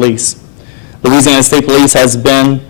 Police. Louisiana State Police has been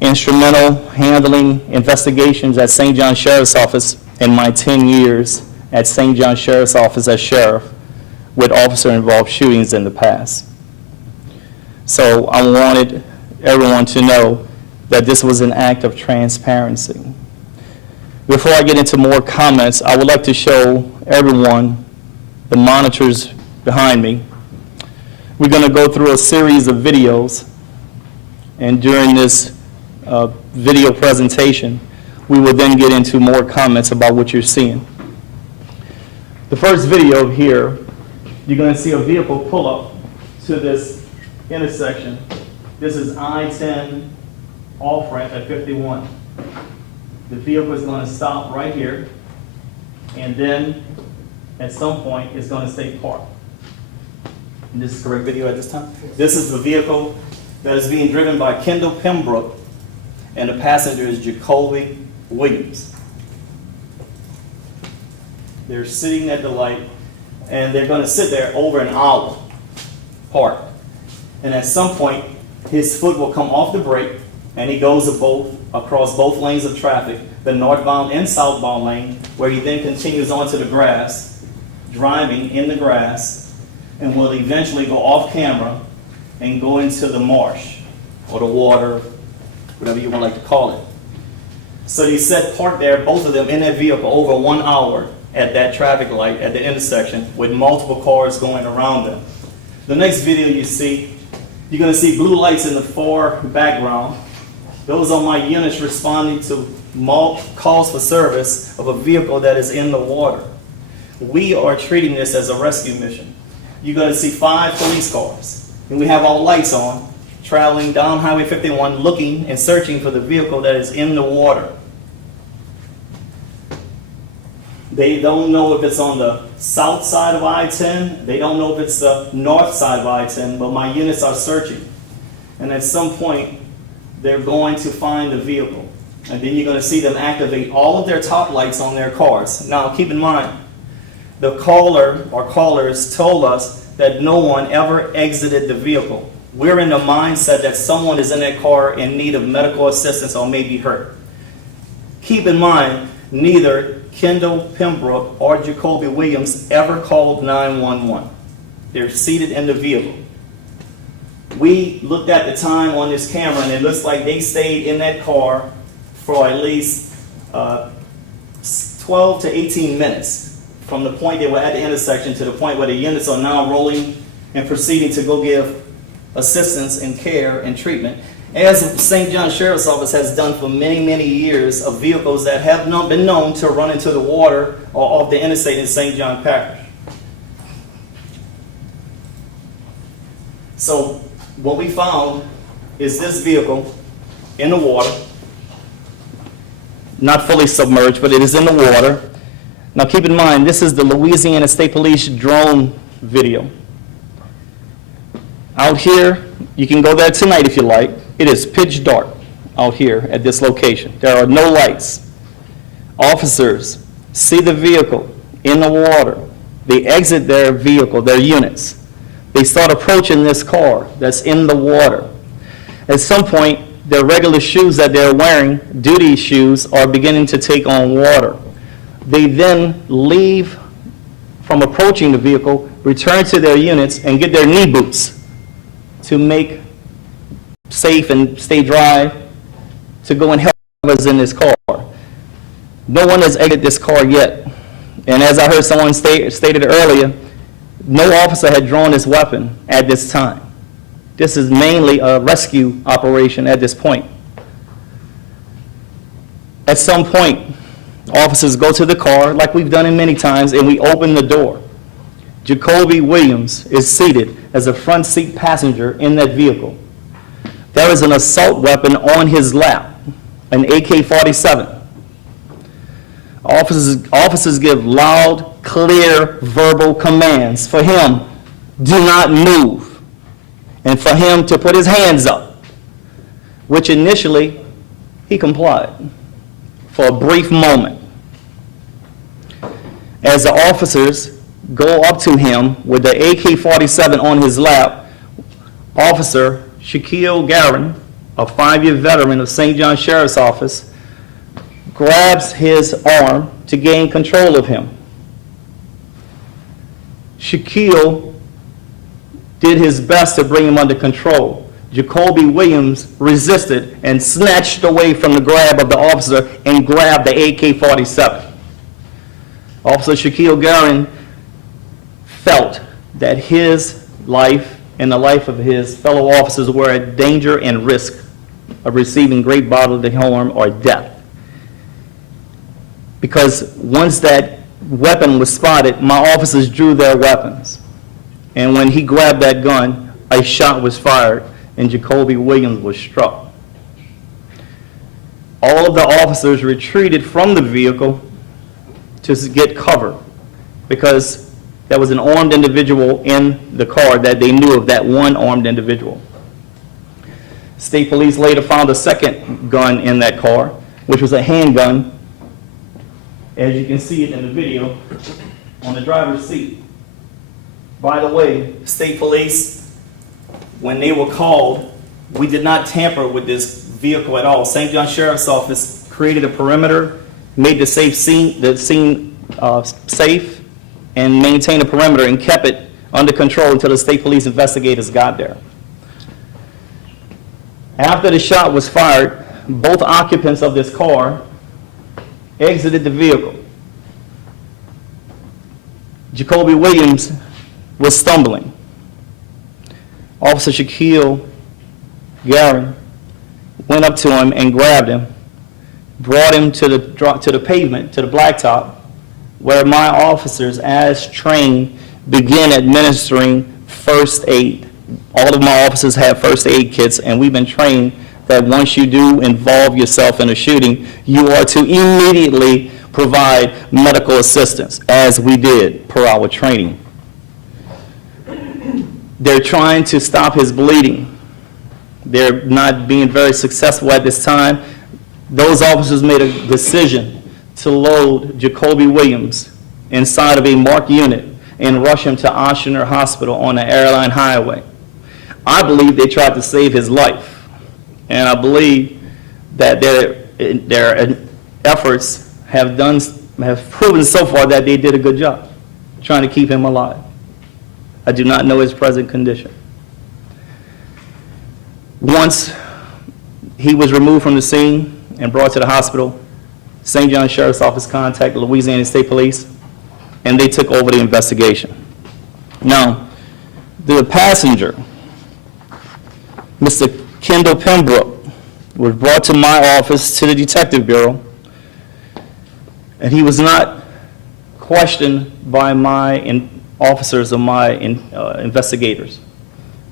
instrumental handling investigations at St. John Sheriff's Office in my 10 years at St. John Sheriff's Office as sheriff with officer-involved shootings in the past. So I wanted everyone to know that this was an act of transparency. Before I get into more comments, I would like to show everyone the monitors behind me. We're going to go through a series of videos, and during this video presentation, we will then get into more comments about what you're seeing. The first video here, you're going to see a vehicle pull up to this intersection. This is I-10 off-ramp at 51. The vehicle is going to stop right here, and then at some point it's going to stay parked. And this is the correct video at this time? This is the vehicle that is being driven by Kendall Pembroke, and the passenger is Jacoby Williams. They're sitting at the light, and they're going to sit there over an hour parked. And at some point, his foot will come off the brake, and he goes across both lanes of traffic, the northbound and southbound lane, where he then continues onto the grass, driving in the grass, and will eventually go off camera and go into the marsh or the water, whatever you would like to call it. So he sat parked there, both of them in that vehicle, over 1 hour at that traffic light at the intersection with multiple cars going around them. The next video you see, you're going to see blue lights in the far background. Those are my units responding to calls for service of a vehicle that is in the water. We are treating this as a rescue mission. You're going to see 5 police cars, and we have our lights on, traveling down Highway 51, looking and searching for the vehicle that is in the water. They don't know if it's on the south side of I-10. They don't know if it's the north side of I-10, but my units are searching. And at some point, they're going to find the vehicle. And then you're going to see them activate all of their top lights on their cars. Now, keep in mind, the caller or callers told us that no one ever exited the vehicle. We're in the mindset that someone is in that car in need of medical assistance or may be hurt. Keep in mind, neither Kendall Pembroke or Jacoby Williams ever called 911. They're seated in the vehicle. We looked at the time on this camera, and it looks like they stayed in that car for at least 12 to 18 minutes from the point they were at the intersection to the point where the units are now rolling and proceeding to go give assistance and care and treatment, as St. John Sheriff's Office has done for many, many years, of vehicles that have not been known to run into the water or off the interstate in St. John Parish. So what we found is this vehicle in the water, not fully submerged, but it is in the water. Now keep in mind, this is the Louisiana State Police drone video. Out here, you can go there tonight if you like. It is pitch dark out here at this location. There are no lights. Officers see the vehicle in the water. They exit their vehicle, their units. They start approaching this car that's in the water. At some point, their regular shoes that they're wearing, duty shoes, are beginning to take on water. They then leave from approaching the vehicle, return to their units, and get their knee boots to make safe and stay dry to go and help us in this car. No one has exited this car yet. And as I heard someone stated earlier, no officer had drawn his weapon at this time. This is mainly a rescue operation at this point. At some point, officers go to the car, like we've done it many times, and we open the door. Jacoby Williams is seated as a front seat passenger in that vehicle. There is an assault weapon on his lap, an AK-47. Officers give loud, clear, verbal commands for him, do not move, and for him to put his hands up, which initially he complied for a brief moment. As the officers go up to him with the AK-47 on his lap, Officer Shaquille Garin, a 5-year veteran of St. John Sheriff's Office, grabs his arm to gain control of him. Shaquille did his best to bring him under control. Jacoby Williams resisted and snatched away from the grab of the officer and grabbed the AK-47. Officer Shaquille Garin felt that his life and the life of his fellow officers were at danger and risk of receiving great bodily harm or death. Because once that weapon was spotted, my officers drew their weapons. And when he grabbed that gun, a shot was fired and Jacoby Williams was struck. All of the officers retreated from the vehicle to get cover because there was an armed individual in the car that they knew of, that one armed individual. State police later found a second gun in that car, which was a handgun, as you can see it in the video, on the driver's seat. By the way, state police, when they were called, we did not tamper with this vehicle at all. St. John Sheriff's Office created a perimeter, made the scene safe, and maintained a perimeter and kept it under control until the state police investigators got there. After the shot was fired, both occupants of this car exited the vehicle. Jacoby Williams was stumbling. Officer Shaquille Garin went up to him and grabbed him, brought him to the pavement, to the blacktop, where my officers, as trained, began administering first aid. All of my officers have first aid kits, and we've been trained that once you do involve yourself in a shooting, you are to immediately provide medical assistance, as we did per our training. They're trying to stop his bleeding. They're not being very successful at this time. Those officers made a decision to load Jacoby Williams inside of a marked unit and rush him to Oshner Hospital on the airline highway. I believe they tried to save his life, and I believe that their efforts have proven so far that they did a good job trying to keep him alive. I do not know his present condition. Once he was removed from the scene and brought to the hospital, St. John Sheriff's Office contacted Louisiana State Police, and they took over the investigation. Now, the passenger, Mr. Kendall Pembroke, was brought to my office, to the Detective Bureau, and he was not questioned by my officers or my investigators.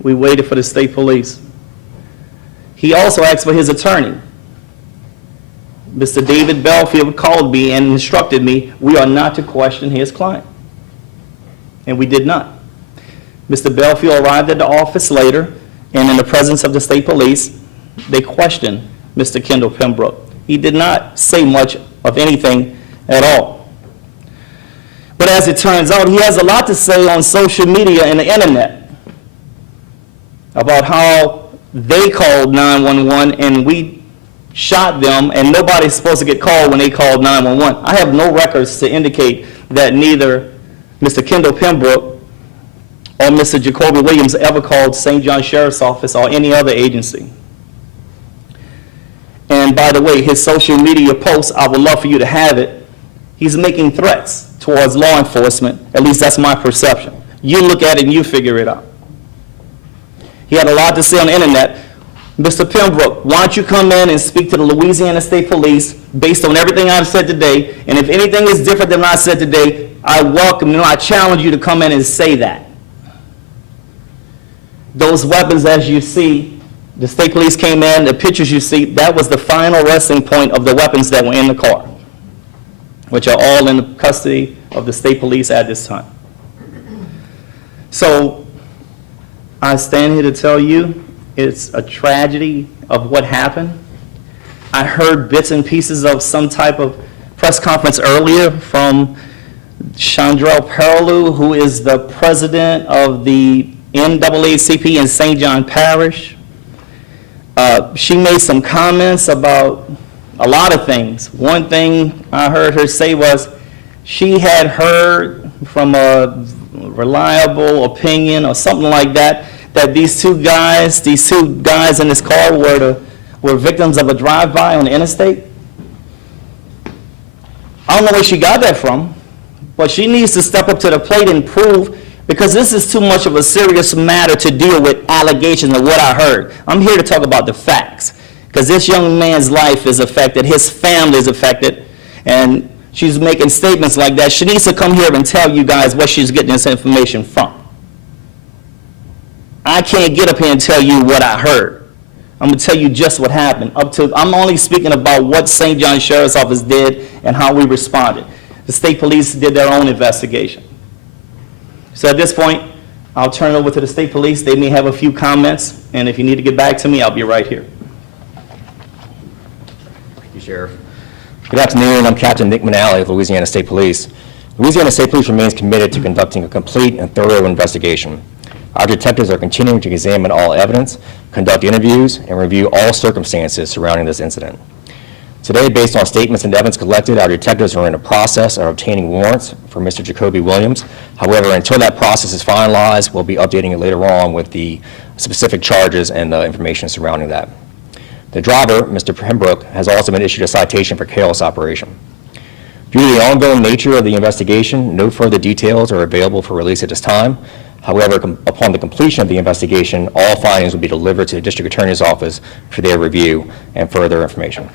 We waited for the state police. He also asked for his attorney. Mr. David Belfield called me and instructed me we are not to question his client. And we did not. Mr. Belfield arrived at the office later, and in the presence of the state police, they questioned Mr. Kendall Pembroke. He did not say much of anything at all. But as it turns out, he has a lot to say on social media and the internet about how they called 911 and we shot them, and nobody's supposed to get called when they called 911. I have no records to indicate that neither Mr. Kendall Pembroke or Mr. Jacoby Williams ever called St. John Sheriff's Office or any other agency. And by the way, his social media posts, I would love for you to have it. He's making threats towards law enforcement. At least that's my perception. You look at it and you figure it out. He had a lot to say on the internet. Mr. Pembroke, why don't you come in and speak to the Louisiana State Police based on everything I've said today, and if anything is different than what I said today, I welcome you, I challenge you to come in and say that. Those weapons, as you see, the state police came in, the pictures you see, that was the final resting point of the weapons that were in the car, which are all in the custody of the state police at this time. So I stand here to tell you it's a tragedy of what happened. I heard bits and pieces of some type of press conference earlier from Chandrail Peralou, who is the president of the NAACP in St. John Parish. She made some comments about a lot of things. One thing I heard her say was she had heard from a reliable opinion or something like that, that these two guys in this car were victims of a drive-by on the interstate. I don't know where she got that from, but she needs to step up to the plate and prove, because this is too much of a serious matter to deal with allegations of what I heard. I'm here to talk about the facts, because this young man's life is affected, his family is affected, and she's making statements like that. She needs to come here and tell you guys where she's getting this information from. I can't get up here and tell you what I heard. I'm going to tell you just what happened. I'm only speaking about what St. John Sheriff's Office did and how we responded. The state police did their own investigation. So at this point, I'll turn it over to the state police. They may have a few comments, and if you need to get back to me, I'll be right here. Thank you, Sheriff. Good afternoon. I'm Captain Nick Manali of Louisiana State Police. Louisiana State Police remains committed to conducting a complete and thorough investigation. Our detectives are continuing to examine all evidence, conduct interviews, and review all circumstances surrounding this incident. Today, based on statements and evidence collected, our detectives are in the process of obtaining warrants for Mr. Jacoby Williams. However, until that process is finalized, we'll be updating you later on with the specific charges and the information surrounding that. The driver, Mr. Pembroke, has also been issued a citation for careless operation. Due to the ongoing nature of the investigation, no further details are available for release at this time. However, upon the completion of the investigation, all findings will be delivered to the District Attorney's Office for their review and further information.